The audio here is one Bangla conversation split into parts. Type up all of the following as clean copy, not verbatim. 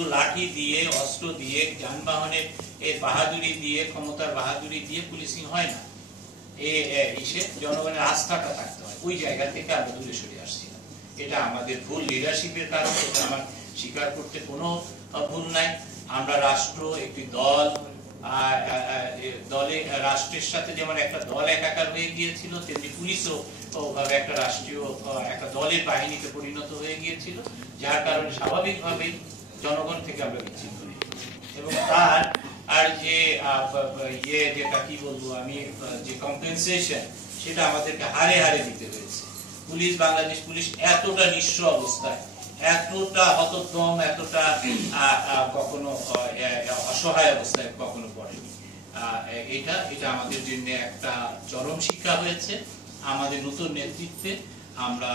শুধু লাঠি দিয়ে, অস্ত্র দিয়ে, যানবাহনের বাহাদুরি দিয়ে, ক্ষমতার বাহাদুরি দিয়ে পুলিশিং হয় না। জনগণের আস্থাটা থাকতে হয়। ওই জায়গা থেকে আমরা দূরে সরে আসছিলাম। এটা আমাদের ভুল লিডারশিপের কারণে, এটা আমার স্বীকার করতে কোনো ভুল নাই। আমরা রাষ্ট্র, একটি দল, দলে রাষ্ট্রের সাথে যেমন একটা দল একাকার হয়ে গিয়েছিল, তেমনি পুলিশও ওভাবে একটা রাষ্ট্রীয় একটা দলের বাহিনীতে পরিণত হয়ে গিয়েছিল, যার কারণে স্বাভাবিকভাবেই জনগণ থেকে আমরা বিচ্ছিন্ন হই। এবং তার আর যে যেটা কি বলবো আমি, যে কম্পেনসেশন, সেটা আমাদেরকে হারে হারে দিতে হয়েছে। পুলিশ, বাংলাদেশ পুলিশ এতটা নিঃস্ব অবস্থায়, এতটা হতদম, এতটা কখনো অসহায় অবস্থায় কখনো পড়েনি। এটা আমাদের জন্য একটা চরম শিক্ষা হয়েছে। আমাদের নতুন নেতৃত্বে আমরা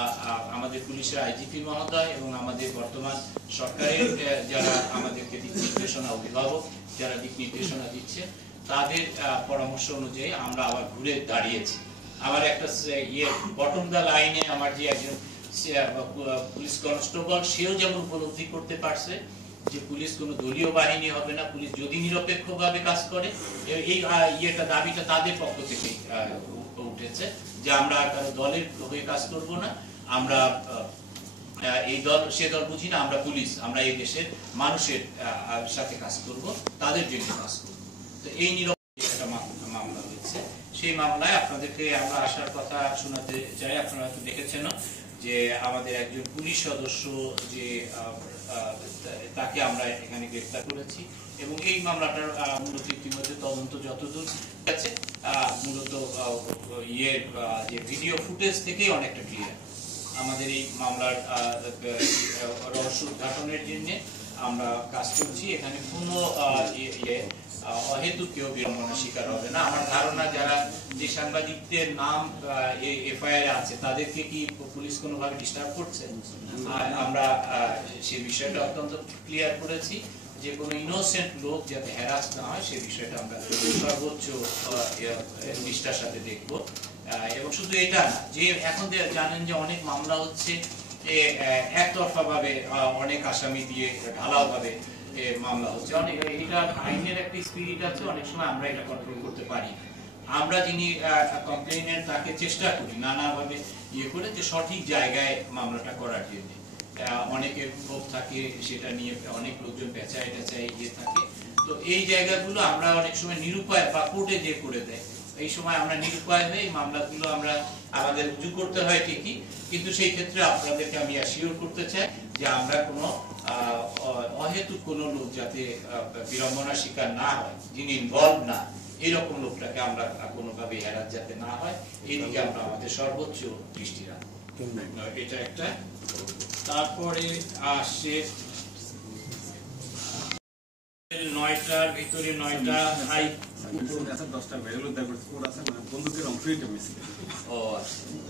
আমাদের পুলিশের আইজিপি মহোদয় এবং আমাদের বর্তমান সরকারের যারা আমাদেরকে দিক নির্দেশনা, অভিভাবক যারা দিক নির্দেশনা দিচ্ছে, তাদের পরামর্শ অনুযায়ী আমরা আবার ঘুরে দাঁড়িয়েছি। আমার একটা বটম দা লাইনে আমার যে একজন পুলিশ কনস্টেবল, সেও যেমন উপলব্ধি করতে পারছে যে পুলিশ কোনো দলীয় বাহিনী হবে না, পুলিশ যদি নিরপেক্ষভাবে কাজ করে, এই দাবিটা তাদের পক্ষ থেকে উঠেছে যে আমরা কারো দলের হয়ে কাজ করব না, আমরা এই দল সে দল বুঝি না, আমরা পুলিশ, আমরা এই দেশের মানুষের সাথে কাজ করব, তাদের জন্য কাজ করব। তো এই একটা মামলা হয়েছে। সেই মামলায় আপনাদেরকে আমরা আসার কথা শোনাতে চাই। আপনারা তো দেখেছেন যে আমাদের একজন পুলিশ সদস্য, যে তাকে আমরা এখানে গ্রেফতার করেছি, এবং এই মামলাটার মূলত ইতিমধ্যে তদন্ত যতদূর আছে, মূলত যে ভিডিও ফুটেজ থেকেই অনেকটা ক্লিয়ার। আমাদের এই মামলার রহস্য উদ্ঘাটনের জন্য আমরা কাজ করছি। এখানে কোনো অহেতুক কেউ বিড়ম্বনার শিকার হবে না। আমার ধারণা যারা যে সাংবাদিকদের নাম এফআইআর আছে, তাদেরকে কি পুলিশ কোনোভাবে ডিস্টার্ব করছে? আমরা সে বিষয়টা অত্যন্ত ক্লিয়ার করেছি যে কোনো ইনোসেন্ট লোক যাতে হ্যারাস না হয়, সে বিষয়টা আমরা সর্বোচ্চ নিষ্ঠার সাথে দেখব। এবং শুধু এটা না, যে এখন জানেন যে অনেক মামলা হচ্ছে একতরফা ভাবে, অনেক আসামি দিয়ে ঢালাও ভাবে মামলা হচ্ছে। অনেক এটা আইনের একটা স্পিরিট আছে, অনেক সময় আমরা এটা কন্ট্রোল করতে পারি। আমরা যিনি কমপ্লেইনের, তাকে চেষ্টা করি নানাভাবে করে যে সঠিক জায়গায় মামলাটা করার জন্য। অনেকের ক্ষোভ থাকে, সেটা নিয়ে অনেক লোকজন পেঁচায় থাকে। তো এই জায়গাগুলো আমরা অনেক সময় নিরুপায় বা কোর্টে যে করে দেয়, এই সময় আমরা নিরুপায় হয়ে এই মামলাগুলো আমাদের রুজু করতে হয় ঠিকই, কিন্তু সেই ক্ষেত্রে আপনাদেরকে আমি অ্যাসিওর করতে চাই যে আমরা কোনো অহেতুক কোনো লোক যাতে বিড়ম্বনার শিকার না হয়, যিনি ইনভলভ না, এইরকম লোকটাকে আমরা কোনোভাবে হেরাত যাতে না হয়, এই দিকে আমরা আমাদের সর্বোচ্চ দৃষ্টি রাখবো। এটা একটা। তারপরে আসছে 9টার ভিতরে 9টা হাই বন্দুকের অংশই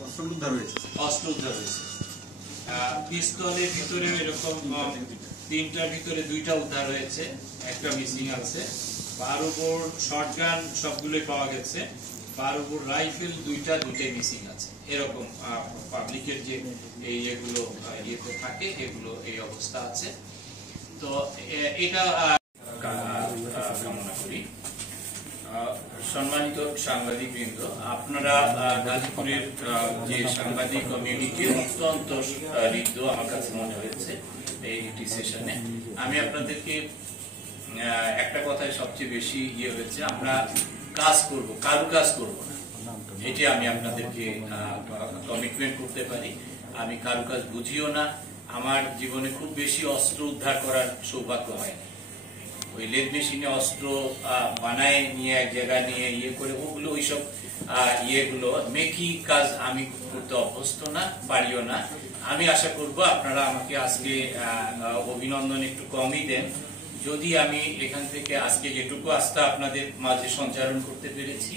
অস্ত্র উদ্ধার হয়েছে। পিস্তলের ভিতরে এরকম 3টার ভিতরে 2টা উদ্ধার হয়েছে, একটা মিসিং আছে। 12 বোর শটগান সবগুলোই পাওয়া গেছে। 12 বোর রাইফেল দুইটাই মিসিং আছে। এরকম পাবলিকের যে এইগুলো ইয়েতে থাকে, এগুলো এই অবস্থা আছে। তো এটা কামনা করি। সম্মানিত সাংবাদিক বৃন্দ, আপনারা গাজীপুরের যে সাংবাদিক কমিউনিটি অত্যন্ত হৃদ্য আমার কাছে মনে হয়েছে এই সেশনে। আমি আপনাদেরকে একটা কথায় সবচেয়ে বেশি হয়েছে, আমরা কাজ করব, কারু কাজ করব না, এটি আমি আপনাদেরকে কমিটমেন্ট করতে পারি। আমি কারু কাজ বুঝিও না। আমার জীবনে খুব বেশি অস্ত্র উদ্ধার করার সৌভাগ্য হয়। ওই লেদ মেশিনে অস্ত্র বানায় নিয়ে এক জায়গায় নিয়ে করে ওগুলো, ওইসব ইয়েগুলো মেকি কাজ আমি করতে অভ্যস্ত না, পারিও না। আমি আশা করব আপনারা আমাকে আজকে অভিনন্দন একটু কমই দেন, যদি আমি এখান থেকে আজকে যেটুকু আস্থা আপনাদের মাঝে সঞ্চারণ করতে পেরেছি,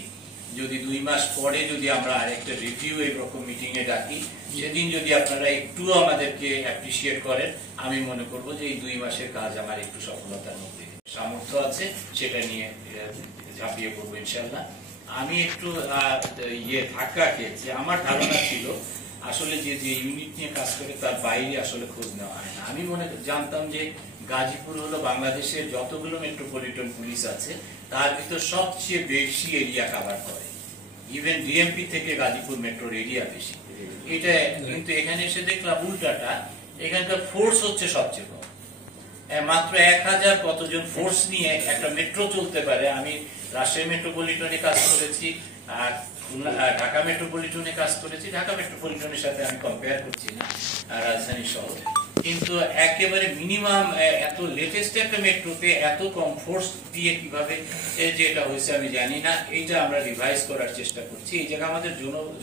যদি 2 মাস পরে যদি আমরা আরেকটা রিভিউ এরকম মিটিং এ ডাকি, সেদিন যদি আপনারা একটু আমাদেরকে অ্যাপ্রিসিয়েট করেন, আমি মনে করব যে এই 2 মাসের কাজ আমার একটু সফলতার মধ্যে সামর্থ্য আছে, সেটা নিয়ে ঝাঁপিয়ে পড়বো ইনশাল্লাহ। আমি একটু ধাক্কা খেয়েছি। আমার ধারণা ছিল আসলে যে ইউনিট নিয়ে কাজ করে তার বাইরে আসলে খোঁজ নেওয়া হয় না। আমি জানতাম যে গাজীপুর হলো বাংলাদেশের যতগুলো মেট্রোপলিটন পুলিশ আছে তার ভিতর সবচেয়ে বেশি এরিয়া কভার করে। ইভেন ডিএমপি থেকে গাজীপুর মেট্রোর এরিয়া বেশি। এটা কিন্তু এখানে এসে দেখলাম উল্টাটা, এখানকার ফোর্স হচ্ছে সবচেয়ে কম। মাত্র 1000 কতজন ফোর্স নিয়ে একটা মেট্রো চলতে পারে। আমি রাজশাহী মেট্রোপলিটনে কাজ করেছি, আর ঢাকা মেট্রোপলিটনে কাজ করেছি। ঢাকা মেট্রোপলিটনের সাথে আমি কম্পেয়ার করছি না রাজধানী শহর, কিন্তু একেবারে মিনিমাম এত লেটেস্ট একটা মেট্রোতে এত কম ফোর্স দিয়ে কিভাবে যেটা হয়েছে আমি জানি না। এইটা আমরা রিভাইজ করার চেষ্টা করছি। এই জায়গা আমাদের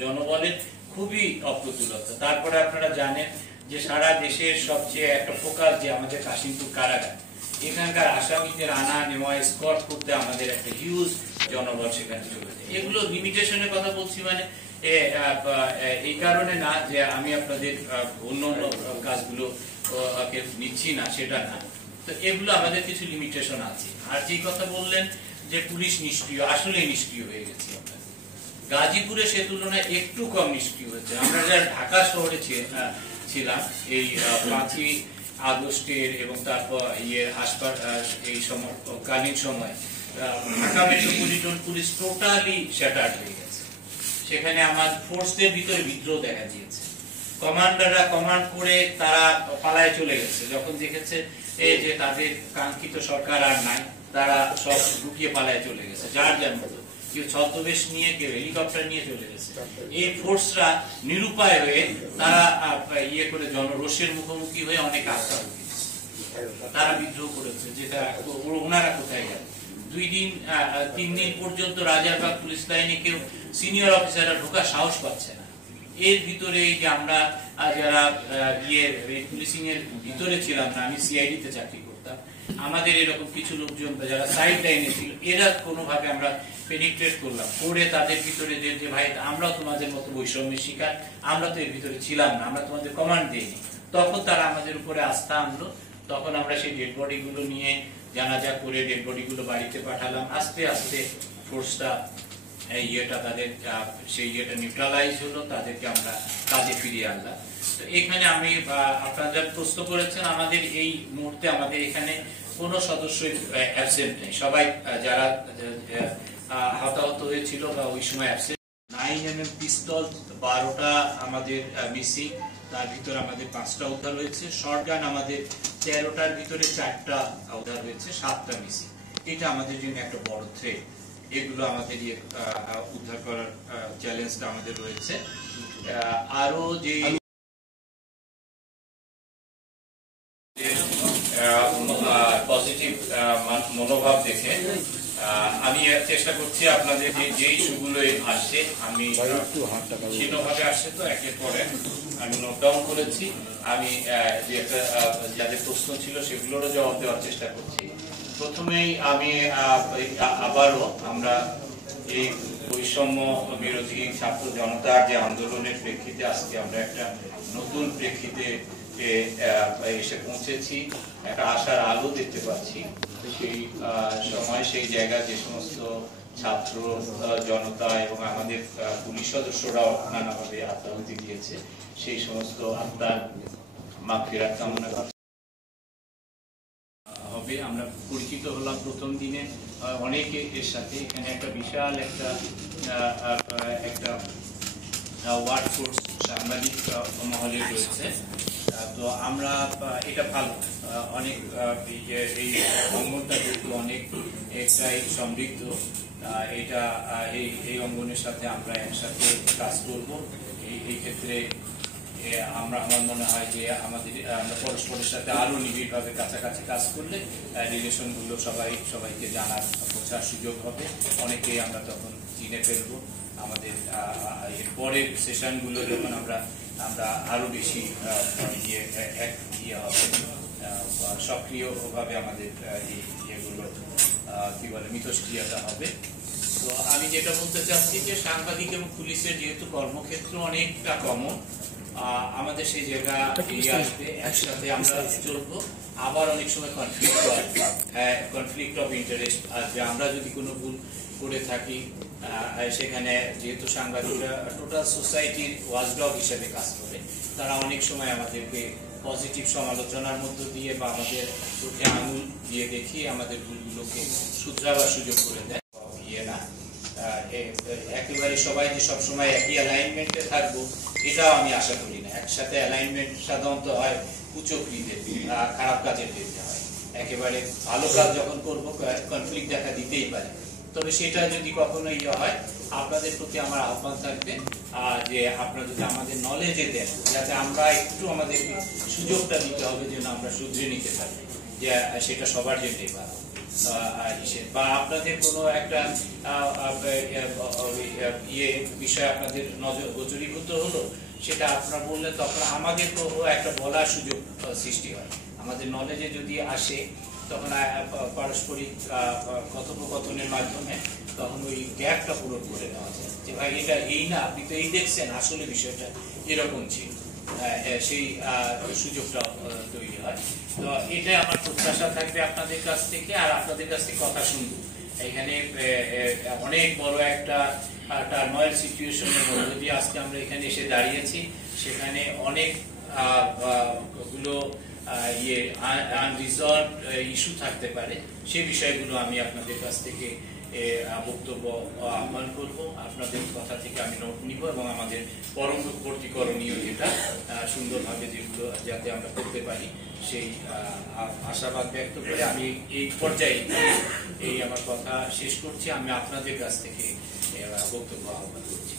জনবলের খুবই অপ্রতুলতা। তারপরে আপনারা জানেন যে সারা দেশের সবচেয়ে একটা ফোকাস যে আমাদের কাশিমপুর কারাগার, এখানকার আসামিদের আনা নেওয়া স্কট করতে আমাদের একটা হিউজ জনবল সেখানে চলে যায়। এগুলো লিমিটেশনের কথা বলছি, মানে এই কারণে না যে আমি আপনাদের অন্য কাজগুলো নিচ্ছি না, সেটা না। তো এগুলো আমাদের কিছু লিমিটেশন আছে। আর যে কথা বললেন যে পুলিশ নিষ্ক্রিয়, আসলে নিষ্ক্রিয় হয়ে গেছি আমরা। গাজীপুরে সে তুলনায় একটু কম নিষ্ক্রিয় হচ্ছে। আমরা যারা ঢাকা শহরে ছিলাম এই 5ই আগস্টের এবং তারপর আশপাশ এই সময় কালীন সময় Dhaka metropolitan police totally shattered হয়ে গেছে। সেখানে আমার ফোর্সদের ভিতরে বিদ্রোহ দেখা দিয়েছে। কমান্ডাররা কমান্ড করে তারা পালায় চলে গেছে। যখন দেখেছে যে তাদের কাঙ্ক্ষিত সরকার আর নাই, তারা সব ঢুকিয়ে পালায় চলে গেছে, যার যার মতো। কেউ ছদ্মবেশ নিয়ে, কেউ হেলিকপ্টার নিয়ে চলে গেছে। এই ফোর্সরা নিরুপায় হয়ে তারা করে জনরোষের মুখোমুখি হয়ে অনেক আস্থা দিয়েছে। তারা বিদ্রোহ করেছে, যেটা ওনারা কোথায় গেল। 2 দিন 3 দিন পর্যন্ত রাজারবাগ পুলিশ লাইনে কেউ সিনিয়র অফিসাররা ঢোকার সাহস পাচ্ছে না। এর ভিতরে যে আমরা যারা পুলিশিং এর ভিতরে ছিলাম না, আমি সিআইডি তে চাকরি করতাম, আমাদের এরকম কিছু লোকজন যারা সাইড লাইনে ছিল, এরা কোনোভাবে আমরা পেনিট্রেট করলাম, করে তাদের ভিতরে যে ভাই আমরাও তোমাদের মতো বৈষম্যের শিকার, আমরা তো এর ভিতরে ছিলাম না, আমরা তোমাদের কমান্ড দিইনি। তখন তারা আমাদের উপরে আস্থা আনলো। তখন আমরা সেই ডেড বডি গুলো নিয়ে জানাজা করে ডেড বডি গুলো বাড়িতে পাঠালাম। আস্তে আস্তে ফোর্সটা তাদের সেই নিউট্রালাইজ হলো, তাদেরকে আমরা কাজে ফিরিয়ে আনলাম। তো এখানে আমি আপনারা যা প্রশ্ন করেছেন, আমাদের এই মুহূর্তে আমাদের এখানে কোনো সদস্যই অ্যাবসেন্ট নেই। সবাই যারা হতাহত হয়েছিল বা ওই সময় অ্যাবসেন্ট। 9mm পিস্তল 12টা আমাদের মিসিং, তার ভিতরে আমাদের 5টা উদ্ধার হয়েছে। শর্টগান আমাদের 13টার ভিতরে 4টা উদ্ধার হয়েছে, 7টা মিসিং। এটা আমাদের জন্য একটা বড় থ্রেট। এগুলো আমাদের উদ্ধার করার চ্যালেঞ্জটা আমাদের রয়েছে। আরো যে পজিটিভ মনোভাব দেখে আমি চেষ্টা করছি আপনাদের যে ইস্যুগুলো আসছে, আমি ভিন্নভাবে আসছে তো একের পরে আমি নোট ডাউন করেছি। আমি যাদের প্রশ্ন ছিল সেগুলোরও জবাব দেওয়ার চেষ্টা করছি। প্রথমেই আমি আবারও আমরা এই বৈষম্য বিরোধী ছাত্র জনতার যে আন্দোলনের প্রেক্ষিতে আজকে আমরা একটা নতুন প্রেক্ষিতে এসে পৌঁছেছি, একটা আশার আলো দেখতে পাচ্ছি। সেই সময় সেই জায়গায় যে সমস্ত ছাত্র জনতা এবং আমাদের পুলিশ সদস্যরাও নানাভাবে আত্মাহুতি দিয়েছে, সেই সমস্ত আত্মার মাগফিরাত কামনা করছি। আমরা পরিচিত হলাম প্রথম দিনে অনেকে এর সাথে। এখানে একটা বিশাল একটা ওয়ার্ক ফোর্স সাংবাদিক মহলে রয়েছে। তো আমরা এটা ভালো, অনেক এই অঙ্গনটা যেহেতু অনেক একটাই সমৃদ্ধ, এটা এই অঙ্গনের সাথে আমরা একসাথে কাজ করব। এই ক্ষেত্রে আমার মনে হয় যে আমরা পরস্পরের সাথে আরো নিবিড়ভাবে কাছাকাছি কাজ করলে রিলেশন গুলো সবাইকে জানার বোঝার সুযোগ হবে। অনেকেই আমরা তখন চিনে ফেলবো। আমাদের পরের সেশন গুলো যখন আমরা আরো বেশি সক্রিয় ভাবে আমাদের ইয়েগুলো কি বলে মিথস্ক্রিয়াটা হবে। তো আমি যেটা বলতে চাচ্ছি যে সাংবাদিক এবং পুলিশের যেহেতু কর্মক্ষেত্র অনেকটা কমন, আমাদের সেই জায়গা আসবে, একসাথে আমরা চলবো। আবার অনেক সময় কনফ্লিক্ট অফ ইন্টারেস্ট আসবে। আমরা যদি কোনো ভুল করে থাকি, সেখানে যেহেতু সাংবাদিকরা টোটাল সোসাইটির ওয়াচডগ হিসেবে কাজ করে, তারা অনেক সময় আমাদেরকে পজিটিভ সমালোচনার মধ্য দিয়ে বা আমাদের চোখে আঙুল দিয়ে দেখিয়ে আমাদের ভুলগুলোকে শুধরাবার সুযোগ করে দেয় ইয়ে না। একেবারে সবাই যে সবসময় একই অ্যালাইনমেন্টে থাকবো এটাও আমি আশা করি না। একসাথে অ্যালাইনমেন্ট সাধারণত হয় কুচক্রীদের, খারাপ কাজের ক্ষেত্রে হয়। একেবারে ভালো কাজ যখন করবো কনফ্লিক্ট দেখা দিতেই পারে। তবে সেটা যদি কখনো ইয়ে হয়, আপনাদের প্রতি আমার আহ্বান থাকবে যে আপনারা যদি আমাদের নলেজে দেন, যাতে আমরা একটু আমাদের সুযোগটা দিতে হবে যেন আমরা শুধরে নিতে পারি, যে সেটা সবার জন্যই ভালো। বা আপনাদের কোনো একটা ইয়ে বিষয় আপনাদের নজর গোচরীভূত হলো, সেটা আপনারা বললে তখন আমাদের একটা বলার সুযোগ সৃষ্টি হয়। আমাদের নলেজে যদি আসে তখন পারস্পরিক কথোপকথনের মাধ্যমে তখন ওই গ্যাপটা পূরণ করে নেওয়া যায়, যে ভাই এটা এই না, আপনি তো এই দেখছেন, আসলে বিষয়টা এরকম ছিল, সেই সুযোগটা তৈরি হয়। তো এটাই আমার প্রত্যাশা থাকবে আপনাদের কাছ থেকে, আর আপনাদের কাছ থেকে কথা শুনবো। এখানে অনেক বড় একটা টার্ময়েল সিচুয়েশনের মধ্য দিয়ে আজকে আমরা এখানে এসে দাঁড়িয়েছি। সেখানে অনেক গুলো আনরিজলভ ইস্যু থাকতে পারে, সেই বিষয়গুলো আমি আপনাদের কাছ থেকে বক্তব্য আহ্বান করব। আপনাদের কথা থেকে আমি নোট নিব এবং আমাদের পরবর্তী করণীয় যেটা সুন্দরভাবে যেগুলো যাতে আমরা করতে পারি সেই আশাবাদ ব্যক্ত করে আমি এই পর্যায়ে এই আমার কথা শেষ করছি। আমি আপনাদের কাছ থেকে বক্তব্য আহ্বান করছি।